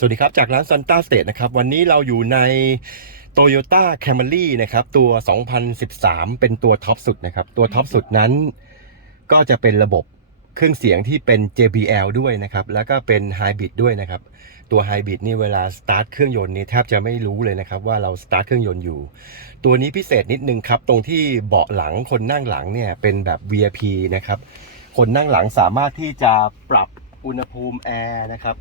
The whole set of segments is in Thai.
สวัสดีครับ จากร้าน Santa State นะครับ วันนี้เราอยู่ใน Toyota Camry นะครับ ตัว 2013 เป็นตัวท็อปสุดนะครับ ตัวท็อปสุดนั้น ก็จะเป็นระบบเครื่องเสียงที่เป็น JBL ด้วยนะครับ แล้วก็เป็น Hybrid ด้วยนะครับ ตัว Hybrid นี่เวลาสตาร์ทเครื่องยนต์นี่แทบจะไม่รู้เลยนะครับ ว่าเราสตาร์ทเครื่องยนต์อยู่ ตัวนี้พิเศษนิดนึงครับ ตรงที่เบาะหลังคนนั่งหลังเนี่ยเป็นแบบ VIP นะครับ คนนั่งหลังสามารถที่จะปรับอุณหภูมิแอร์นะครับ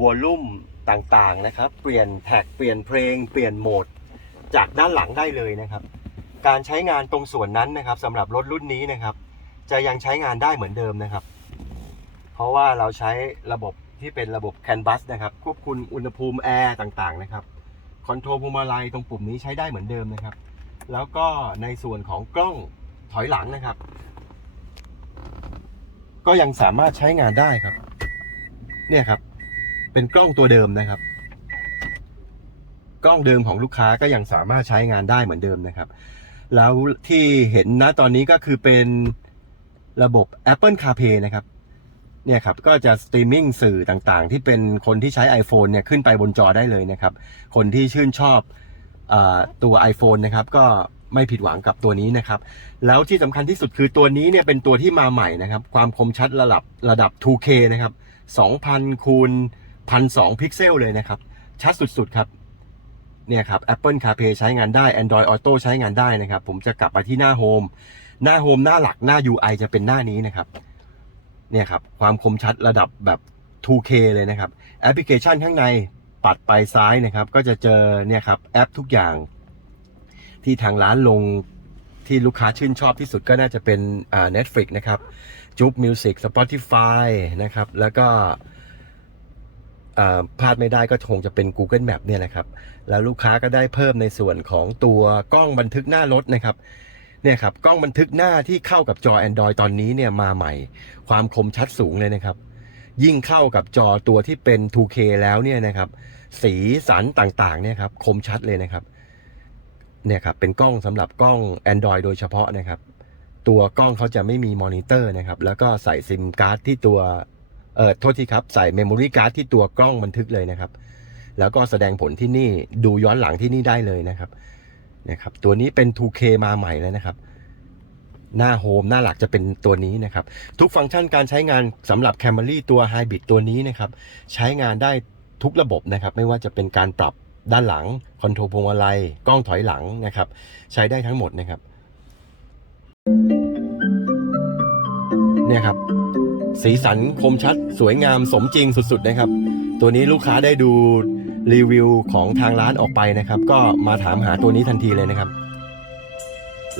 วอลลุ่มต่างๆนะครับ เปลี่ยนแท็กเปลี่ยนเพลง เปลี่ยนโหมดจากด้านหลังได้เลยนะครับ การใช้งานตรงส่วนนั้นนะครับสำหรับรถรุ่นนี้นะครับ จะยังใช้งานได้เหมือนเดิมนะครับ เพราะว่าเราใช้ระบบที่เป็นระบบ CAN bus นะครับ ควบคุมอุณหภูมิแอร์ต่างๆนะครับคอนโทรลพวงมาลัยตรงปุ่มนี้ใช้ได้เหมือนเดิมนะครับ แล้วก็ในส่วนของกล้องถอยหลังนะครับ ก็ยังสามารถใช้งานได้ครับ เนี่ยครับ เป็นกล้องตัวเดิมนะครับ กล้องเดิมของลูกค้าก็ยังสามารถใช้งานได้เหมือนเดิมนะครับ แล้วที่เห็นนะตอนนี้ก็คือเป็นระบบ Apple CarPlay นะครับเนี่ยครับก็จะสตรีมมิ่งสื่อต่างๆ ที่เป็นคนที่ใช้ iPhone เนี่ยขึ้นไปบนจอได้เลยนะครับ คนที่ชื่นชอบอตัว iPhone นะครับ ก็ไม่ผิดหวังกับตัวนี้นะครับ แล้วที่สำคัญที่สุดคือตัวนี้เนี่ยเป็นตัวที่มาใหม่นะครับ ความคมชัดระดับระดับ 2K นะครับ 2,000คูณ 1,200 พิกเซลเลยนะครับ ชัดสุดๆครับ เนี่ยครับ Apple CarPlay ใช้งานได้ Android Auto ใช้งานได้นะครับ ผมจะกลับไปที่หน้าโฮมหน้าโฮมหน้าหลักหน้า UI จะเป็นหน้านี้นะครับ เนี่ยครับ ความคมชัดระดับแบบ 2K เลยนะครับ แอปพลิเคชันข้างในปัดไปซ้ายนะครับ ก็จะเจอเนี่ยครับแอปทุกอย่าง ที่ทางร้านลงที่ลูกค้าชื่นชอบที่สุดก็น่าจะเป็นอ่า Netflix นะครับจุ๊บมิวสิก Spotify นะครับ แล้วก็ พลาดไม่ได้ก็คงจะเป็น Google Map เนี่ยนะครับ แล้วลูกค้าก็ได้เพิ่มในส่วนของตัวกล้องบันทึกหน้ารถนะครับเนี่ยครับกล้องบันทึกหน้าที่เข้ากับจอ Android ตอนนี้เนี่ยมาใหม่ ความคมชัดสูงเลยนะครับ ยิ่งเข้ากับจอตัวที่เป็น 2K แล้วเนี่ยนะครับ สีสันต่างๆเนี่ยครับคมชัดเลยนะครับเนี่ยครับเป็นกล้องสำหรับกล้อง Android โดยเฉพาะนะครับ ตัวกล้องเขาจะไม่มีมอนิเตอร์นะครับ แล้วก็ใส่ซิมการ์ดที่ตัว ออโทษทีครับ ใส่เมมโมรี่การ์ดที่ตัวกล้องบันทึกเลยนะครับ แล้วก็แสดงผลที่นี่ดูย้อนหลังที่นี่ได้เลยนะครับนี่ยครับตัวนี้เป็น 2K มาใหม่แล้วนะครับ หน้าโฮมหน้าหลักจะเป็นตัวนี้นะครับ ทุกฟังก์ชันการใช้งานสำหรับ Camry ตัว Hybrid ตัวนี้นะครับ ใช้งานได้ทุกระบบนะครับ ไม่ว่าจะเป็นการปรับด้านหลังคอนโทรลพวงมาลัยกล้องถอยหลังนะครับ ใช้ได้ทั้งหมดนะครับเนี่ยครับ สีสันคมชัดสวยงามสมจริงสุดๆนะครับ ตัวนี้ลูกค้าได้ดูรีวิวของทางร้านออกไปนะครับ ก็มาถามหาตัวนี้ทันทีเลยนะครับ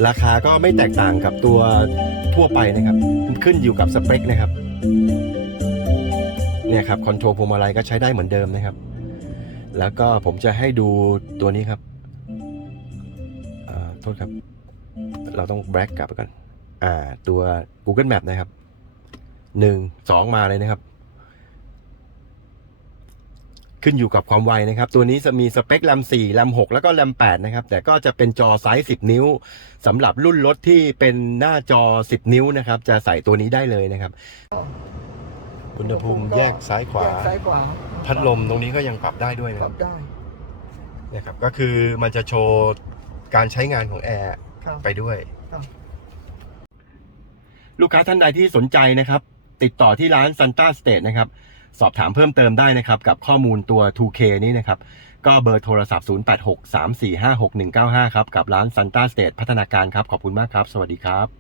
ราคาก็ไม่แตกต่างกับตัวทั่วไปนะครับ ขึ้นอยู่กับสเปคนะครับเนี่ยครับคอนโทรลพวงมาลัยก็ใช้ได้เหมือนเดิมนะครับ แล้วก็ผมจะให้ดูตัวนี้ครับอ่าโทษครับ เราต้องแบล็กกลับไปก่อนอ่าตัว Google Map นะครับ หนึ่งสองมาเลยนะครับ ขึ้นอยู่กับความไวนะครับ ตัวนี้จะมีสเปคแรม4แรม6แล้วก็แรม8นะครับ แต่ก็จะเป็นจอไซส์ 10 นิ้วสำหรับรุ่นรถที่เป็นหน้าจอ 10 นิ้วนะครับ จะใส่ตัวนี้ได้เลยนะครับอุณหภูมิแยกซ้ายขวาแยกซ้ายขวาพัดลมตรงนี้ก็ยังปรับได้ด้วยนะปครัรับบได้เนี่ยครับ ก็คือมันจะโชว์การใช้งานของแอร์ครับ ไปด้วย ครับ ลูกค้าท่านใดที่สนใจนะครับ ติดต่อที่ร้าน Santa State นะครับ สอบถามเพิ่มเติมได้นะครับ กับข้อมูลตัว 2K นี้นะครับ ก็เบอร์โทรศัพท์ 0863456195 ครับ กับร้าน Santa State พัฒนาการครับ ขอบคุณมากครับ สวัสดีครับ